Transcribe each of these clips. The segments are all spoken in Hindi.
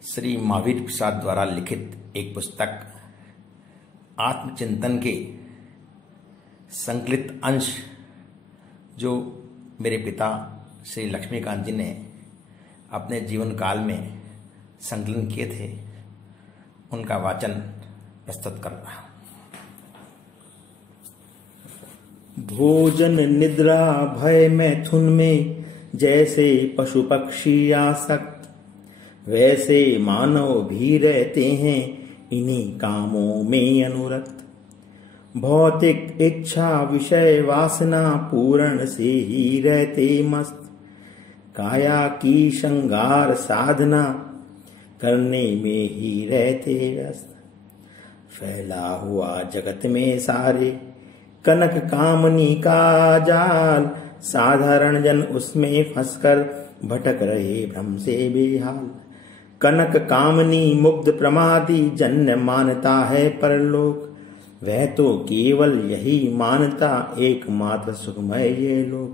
श्री महावीर प्रसाद द्वारा लिखित एक पुस्तक आत्मचिंतन के संकलित अंश जो मेरे पिता श्री लक्ष्मीकांत जी ने अपने जीवन काल में संकलन किए थे, उनका वाचन प्रस्तुत कर रहा हूं। भोजन निद्रा भय मैथुन में जैसे पशु पक्षी आसक्त, वैसे मानव भी रहते हैं इन्हीं कामों में अनुरक्त। भौतिक इच्छा विषय वासना पूर्ण से ही रहते मस्त, काया की श्रृंगार साधना करने में ही रहते व्यस्त। फैला हुआ जगत में सारे कनक कामनी का जाल, साधारण जन उसमें फंसकर भटक रहे भ्रम से बेहाल। कनक कामनी मुग्ध प्रमादी जन्य मानता है परलोक, वह तो केवल यही मानता एकमात्र सुखमय ये लोक।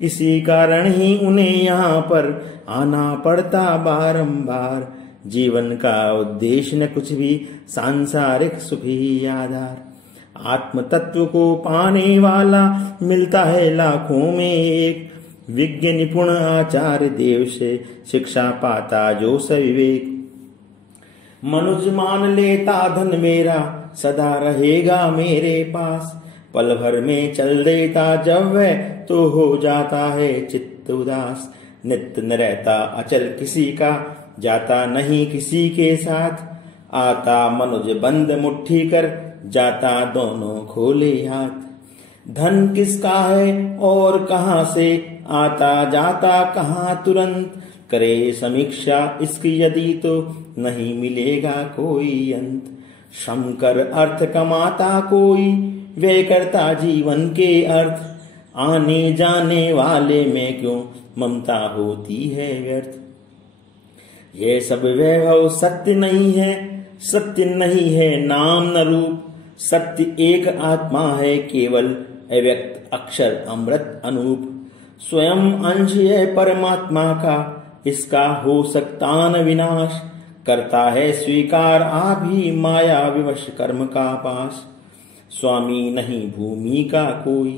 इसी कारण ही उन्हें यहाँ पर आना पड़ता बारंबार, जीवन का उद्देश्य न कुछ भी सांसारिक सुख ही आधार। आत्म तत्व को पाने वाला मिलता है लाखों में एक, विज्ञ निपुण आचार्य देव से शिक्षा पाता जो सविवेक। मनुज मान लेता धन मेरा सदा रहेगा मेरे पास, पल भर में चल देता जब वह तो हो जाता है चित्त उदास। नित्य न रहता अचल किसी का, जाता नहीं किसी के साथ, आता मनुज बंद मुट्ठी कर जाता दोनों खोले हाथ। धन किसका है और कहाँ से आता जाता कहाँ तुरंत, करे समीक्षा इसकी यदि तो नहीं मिलेगा कोई अंत। श्रम कर अर्थ कमाता कोई, वे करता जीवन के अर्थ, आने जाने वाले में क्यों ममता होती है व्यर्थ। ये सब वैभव सत्य नहीं है, सत्य नहीं है नाम न रूप, सत्य एक आत्मा है केवल अव्यक्त अक्षर अमृत अनूप। स्वयं अंश है परमात्मा का, इसका हो सकता न विनाश, करता है स्वीकार आप ही माया विवश कर्म का पास। स्वामी नहीं भूमि का कोई,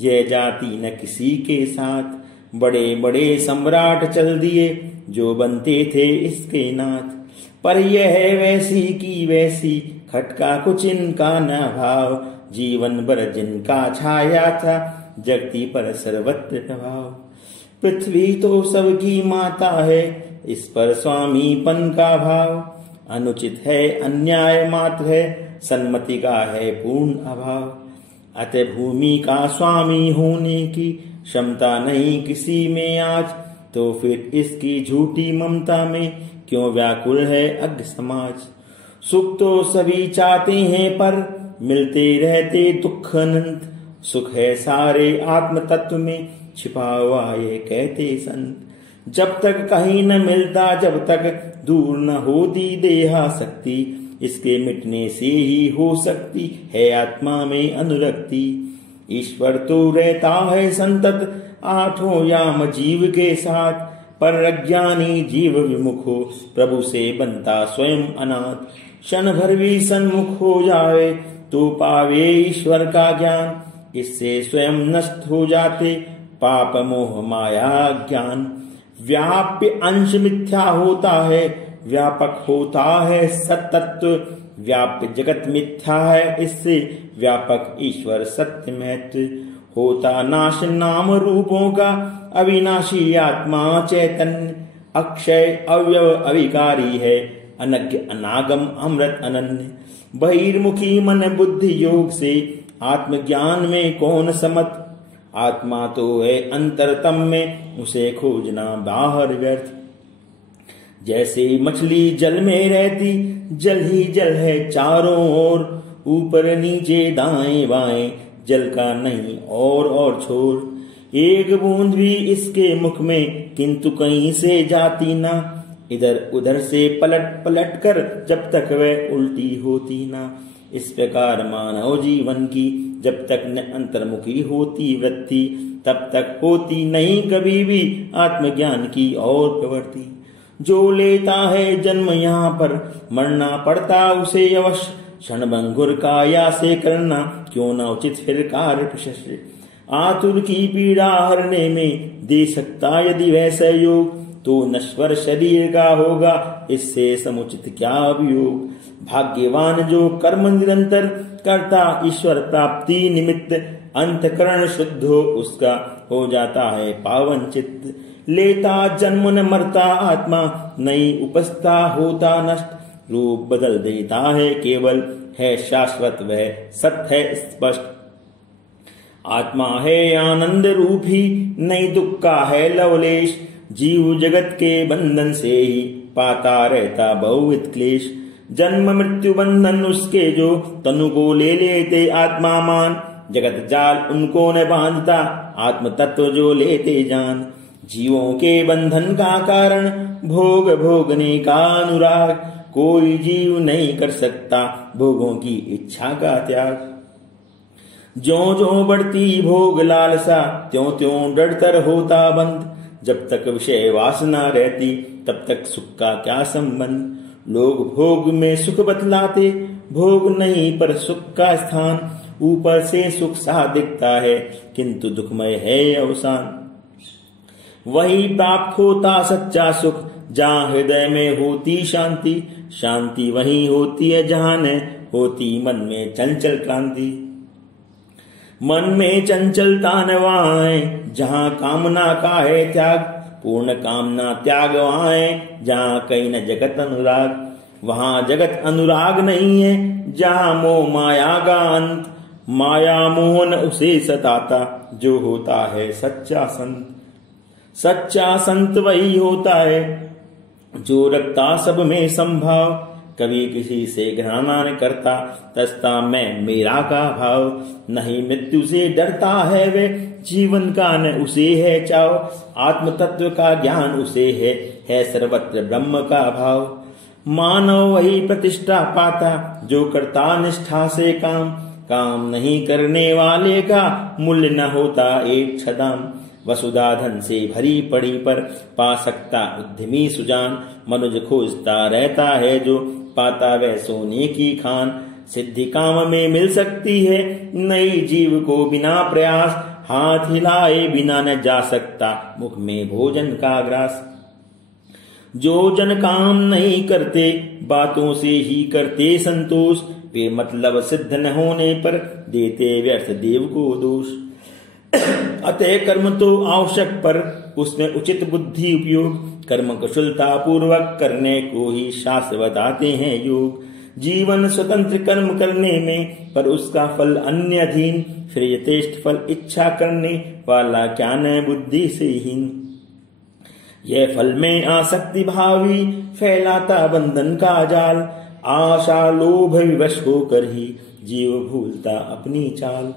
यह जाति न किसी के साथ, बड़े बड़े सम्राट चल दिए जो बनते थे इसके नाथ। पर यह है वैसी की वैसी, खटका कुछ इनका न भाव, जीवन भर जिनका छाया था जगती पर सर्वत्र प्रभाव। पृथ्वी तो सबकी माता है, इस पर स्वामीपन का भाव, अनुचित है अन्याय मात्र है, सन्मति का है पूर्ण अभाव। अतः भूमि का स्वामी होने की क्षमता नहीं किसी में आज, तो फिर इसकी झूठी ममता में क्यों व्याकुल है अज्ञ समाज। सुख तो सभी चाहते हैं पर मिलते रहते दुख अनंत, सुख है सारे आत्म तत्व में छिपा हुआ ये कहते संत। जब तक कहीं न मिलता जब तक दूर न होती देहासक्ति, इसके मिटने से ही हो सकती है आत्मा में अनुरक्ति। ईश्वर तो रहता है संतत आठों याम जीव के साथ, पर अज्ञानी जीव विमुख हो प्रभु से बनता स्वयं अनाथ। क्षण भर भी सन्मुख हो जाए तो पावे ईश्वर का ज्ञान, इससे स्वयं नष्ट हो जाते पाप मोह माया ज्ञान। व्याप्य अंश मिथ्या होता है, व्यापक होता है सत्तत्व, व्याप्य जगत मिथ्या है, इससे व्यापक ईश्वर सत्य महत्व। होता नाश नाम रूपों का, अविनाशी आत्मा चैतन्य, अक्षय अव्यव अविकारी है, अनज्ञ अनागम अमृत अनन्य। बहिर्मुखी मन बुद्धि योग से आत्मज्ञान में कौन समत, आत्मा तो है अंतरतम में उसे खोजना बाहर व्यर्थ। जैसे मछली जल में रहती जल ही जल है चारों ओर, ऊपर नीचे दाएं बाएं जल का नहीं और छोर। एक बूंद भी इसके मुख में किंतु कहीं से जाती ना, इधर उधर से पलट पलट कर जब तक वह उल्टी होती ना। इस प्रकार मानव जीवन की जब तक न अंतर्मुखी होती वृत्ति, तब तक होती नहीं कभी भी आत्मज्ञान की और प्रवृत्ति। जो लेता है जन्म यहाँ पर मरना पड़ता उसे अवश्य। क्षण भंगुर काया से करना क्यों न उचित फिर कार्य प्रशस्य। आतुर की पीड़ा हरने में दे सकता यदि वैसा योग, तो नश्वर शरीर का होगा इससे समुचित क्या अभियोग। भाग्यवान जो कर्म निरंतर करता ईश्वर प्राप्ति निमित्त, अंतकरण शुद्ध हो उसका हो जाता है पावन चित्त। लेता जन्म न मरता आत्मा नहीं उपजता होता नष्ट, रूप बदल देता है केवल है शाश्वत वह सत्य है स्पष्ट। आत्मा है आनंद रूप ही नहीं दुख का है लवलेश, जीव जगत के बंधन से ही पाता रहता बहुविध क्लेश। जन्म मृत्यु बंधन उसके जो तनु को ले लेते आत्मा मान, जगत जाल उनको न बांधता आत्म तत्व जो लेते जान। जीवों के बंधन का कारण भोग भोगने का अनुराग, कोई जीव नहीं कर सकता भोगों की इच्छा का त्याग। ज्यों ज्यों बढ़ती भोग लालसा त्यों त्यों डरतर होता बंद, जब तक विषय वासना रहती तब तक सुख का क्या संबंध। लोग भोग में सुख बतलाते भोग नहीं पर सुख का स्थान, ऊपर से सुख सा दिखता है किंतु दुखमय है अवसान। वही प्राप्त होता सच्चा सुख जहाँ हृदय में होती शांति, शांति वही होती है जहाँ न होती मन में चंचल क्रांति। मन में चंचलता न वहाँ है जहाँ कामना का है त्याग, पूर्ण कामना त्याग वहाँ है जहाँ कहीं न जगत अनुराग। वहाँ जगत अनुराग नहीं है जहाँ मोह माया का अंत, माया मोहन उसे सताता जो होता है सच्चा संत। सच्चा संत वही होता है जो रखता सब में संभाव, कभी किसी से घृणा न करता तस्ता मैं मेरा का भाव। नहीं मृत्यु से डरता है वे जीवन का न उसे है चाव, आत्म तत्व का ज्ञान उसे है सर्वत्र ब्रह्म का भाव। मानव वही प्रतिष्ठा पाता जो करता निष्ठा से काम, काम नहीं करने वाले का मूल्य न होता एक छदाम। वसुधा धन से भरी पड़ी पर पा सकता उद्यमी सुजान, मनुज खोजता रहता है जो पाता वह सोने की खान। सिद्धि काम में मिल सकती है नई जीव को बिना प्रयास, हाथ हिलाए बिना न जा सकता मुख में भोजन का ग्रास। जो जन काम नहीं करते बातों से ही करते संतोष, वे मतलब सिद्ध न होने पर देते व्यर्थ देव को दोष। अतः कर्म तो आवश्यक पर उसमें उचित बुद्धि उपयोग, कर्म कुशलता पूर्वक करने को ही शास्त्र बताते हैं योग। जीवन स्वतंत्र कर्म करने में पर उसका फल अन्य अधीन, फिर यथेष्ट फल इच्छा करने वाला क्या न बुद्धि से हीन। यह फल में आसक्ति भावी फैलाता बंधन का जाल, आशा लोभ विवश होकर ही जीव भूलता अपनी चाल।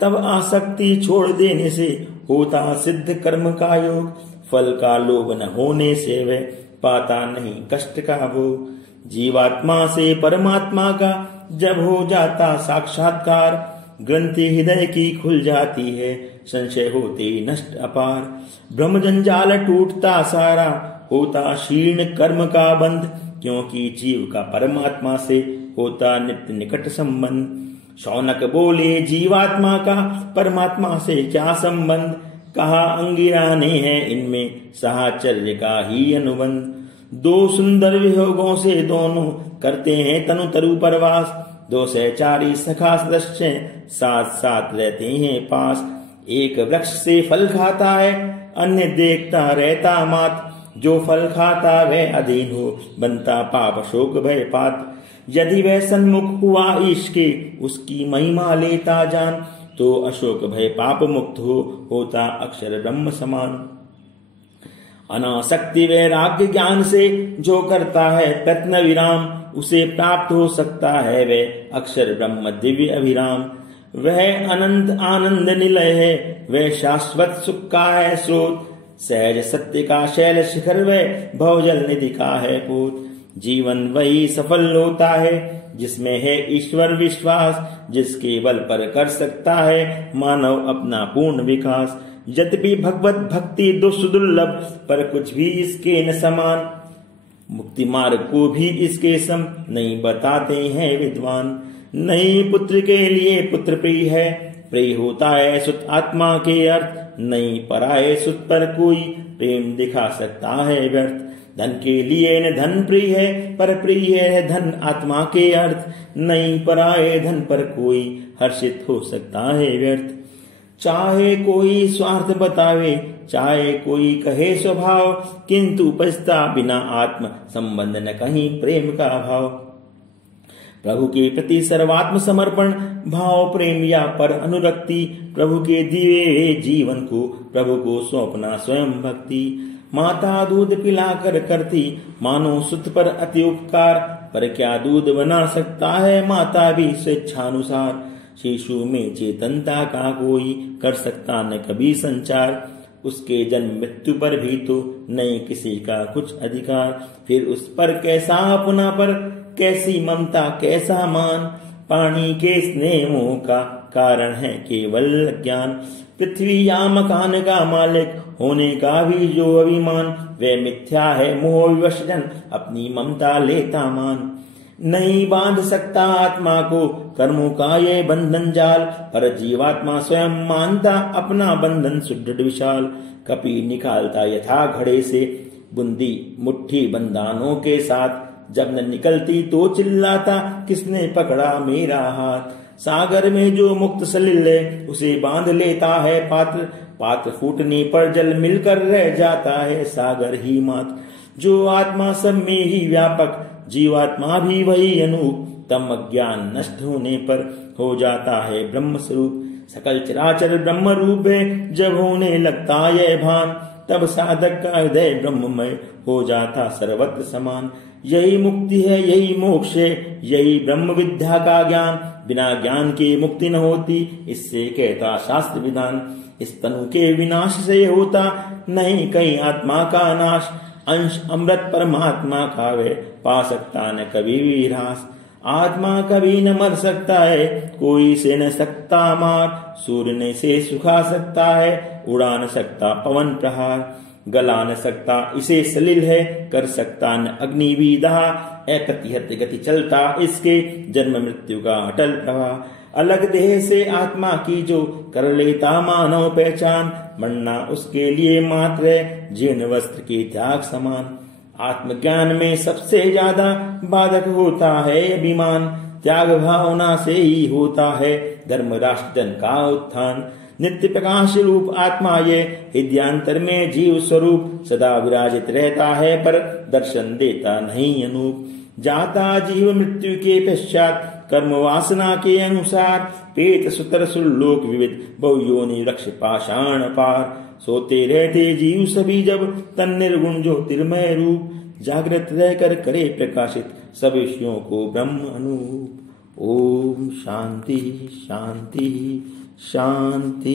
तब आसक्ति छोड़ देने से होता सिद्ध कर्म का योग, फल का लोभ न होने से वह पाता नहीं कष्ट का भोग। जीवात्मा से परमात्मा का जब हो जाता साक्षात्कार, ग्रंथि हृदय की खुल जाती है संशय होते नष्ट अपार। ब्रह्म जंजाल टूटता सारा होता क्षीण कर्म का बंध, क्योंकि जीव का परमात्मा से होता नित्य निकट संबंध। शौनक बोले जीवात्मा का परमात्मा से क्या संबंध, कहा अंगिरा ने है इनमें साहचर्य का ही अनुबंध। दो सुंदर वियोगों से दोनों करते हैं तनु तरु परवास, दो सहचारी सखा सदस्य साथ साथ रहते हैं पास। एक वृक्ष से फल खाता है अन्य देखता रहता मात, जो फल खाता वह अधीन हो बनता पाप शोक भय पात। यदि वह सन्मुख हुआ ईश के उसकी महिमा लेता जान, तो अशोक भय पाप मुक्त होता अक्षर ब्रह्म समान। अनासक्ति वैराग्य ज्ञान से जो करता है प्रत्न विराम, उसे प्राप्त हो सकता है वह अक्षर ब्रह्म दिव्य अभिराम। वह अनंत आनंद निलय है वह शाश्वत सुख का है स्रोत, सहज सत्य का शैल शिखर वह भवजल निधि का है पूत। जीवन वही सफल होता है जिसमें है ईश्वर विश्वास, जिसके बल पर कर सकता है मानव अपना पूर्ण विकास। यद्यपि भगवत भक्ति दुर्लभ पर कुछ भी इसके न समान, मुक्ति मार्ग को भी इसके सम नहीं बताते हैं विद्वान। नहीं पुत्र के लिए पुत्र प्रिय है, प्रिय होता है सुत आत्मा के अर्थ। नहीं पराये सुत पर कोई प्रेम दिखा सकता है व्यर्थ। धन के लिए न धन प्रिय है, पर प्रिय है धन आत्मा के अर्थ। नहीं पराये धन पर कोई हर्षित हो सकता है व्यर्थ। चाहे कोई स्वार्थ बतावे, चाहे कोई कहे स्वभाव, किंतु उपजता बिना आत्म संबंध न कहीं प्रेम का भाव। प्रभु के प्रति सर्वात्म समर्पण, भाव प्रेम या पर अनुरक्ति। प्रभु के दिए जीवन को प्रभु को सौंपना स्वयं भक्ति। माता दूध पिलाकर करती मानो सुत पर अति उपकार, पर क्या दूध बना सकता है माता भी स्वेच्छानुसार। शिशु में चेतनता का कोई कर सकता न कभी संचार, उसके जन्म मृत्यु पर भी तो नहीं किसी का कुछ अधिकार। फिर उस पर कैसा अपना पर, कैसी ममता कैसा मान। पानी के स्नेहों का कारण है केवल ज्ञान। पृथ्वी या मकान का मालिक होने का भी जो अभिमान, वह मिथ्या है मोह विवश जन अपनी ममता लेता मान। नहीं बांध सकता आत्मा को कर्मों का ये बंधन जाल, पर जीवात्मा स्वयं मानता अपना बंधन सुदृढ़ विशाल। कपि निकालता यथा घड़े से बूंदी मुट्ठी बंधानों के साथ, जब न निकलती तो चिल्लाता किसने पकड़ा मेरा हाथ। सागर में जो मुक्त सलिल है उसे बांध लेता है पात्र, पात्र फूटने पर जल मिलकर रह जाता है सागर ही मात्र। जो आत्मा सब में ही व्यापक, जीवात्मा भी वही अनूप, तम अज्ञान नष्ट होने पर हो जाता है ब्रह्म स्वरूप। सकल चराचर ब्रह्म रूप है जब होने लगता यह भान, तब साधक का हृदय ब्रह्ममय हो जाता सर्वत्र समान। यही मुक्ति है यही मोक्ष है, यही ब्रह्म विद्या का ज्ञान। बिना ज्ञान के मुक्ति न होती, इससे कहता शास्त्र विधान। इस तनु के विनाश से होता नहीं कहीं आत्मा का नाश। अंश अमृत परमात्मा का वे पा सकता न कभी भी ह्रास। आत्मा कभी न मर सकता है, कोई से न सकता मार। सूर्य ने से सुखा सकता है, उड़ा न सकता पवन प्रहार। गला न सकता इसे सलिल है, कर सकता न अग्नि भी दहा। अप्रतिहत गति चलता इसके, जन्म मृत्यु का अटल प्रवाह। अलग देह से आत्मा की जो कर लेता मानव पहचान, मरना उसके लिए मात्र है जीर्ण वस्त्र के त्याग समान। आत्मज्ञान में सबसे ज्यादा बाधक होता है अभिमान, त्याग भावना से ही होता है धर्म राष्ट्र जन का उत्थान। नित्य प्रकाश रूप आत्मा ये हृदयांतर में जीव स्वरूप, सदा विराजित रहता है पर दर्शन देता नहीं अनूप। जाता जीव मृत्यु के पश्चात कर्म वासना के अनुसार, पेट सुतर सुरलोक विविध बहुयोनि रक्ष पाषाण पार। सोते रहते जीव सभी जब तन निर्गुण ज्योतिर्मय रूप, जागृत रहकर करे प्रकाशित सब विषयों को ब्रह्म अनूप। ओम शांति शांति शांति।